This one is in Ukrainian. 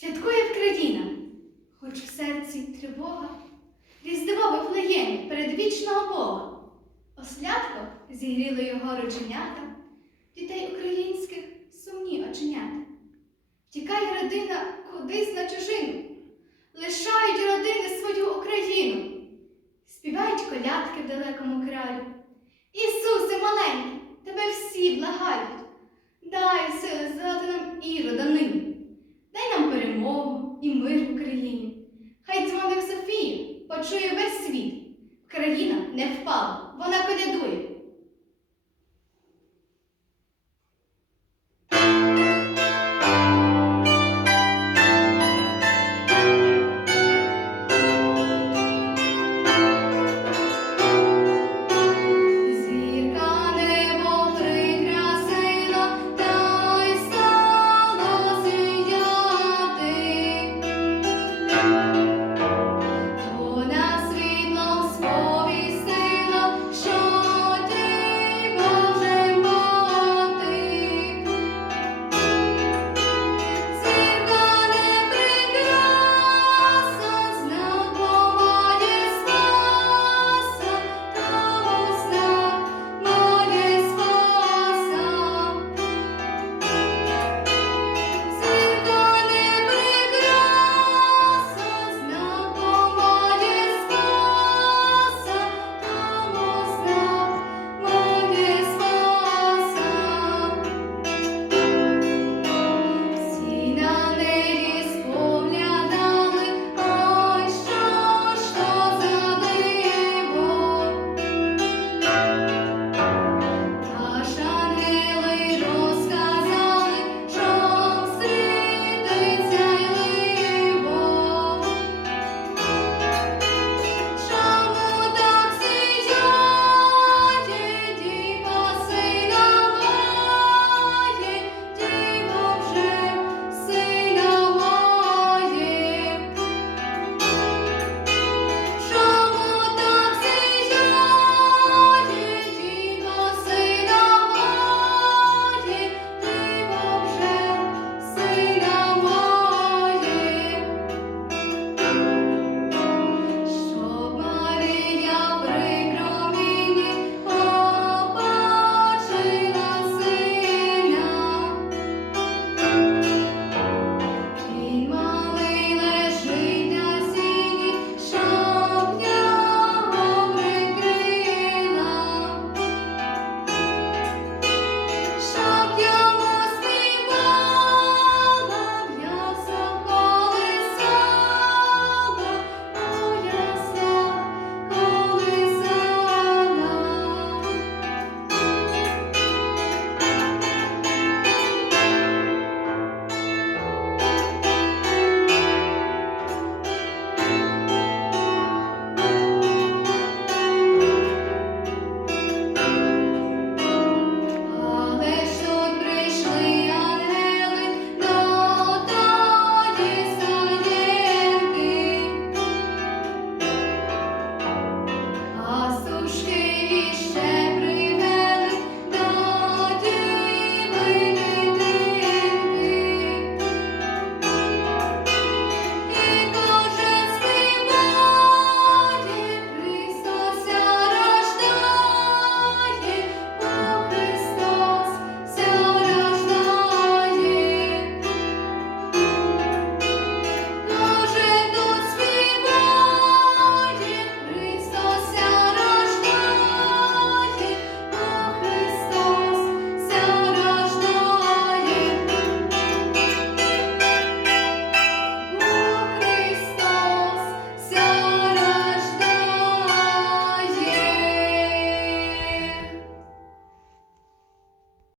Святкує країна, хоч в серці тривога, Різдво Вифлеєм передвічного Бога. Ослядко зігріло його родженята, дітей українських сумні оченята. Тікає родина кудись на чужину, лишають родини свою Україну, співають колядки в далекому краю. Ісусе маленький, тебе всі благають, дай сили нам ірода перемогу і мир в Україні. Хай дзвоник Софії почує весь світ. Країна не впала, вона колядує.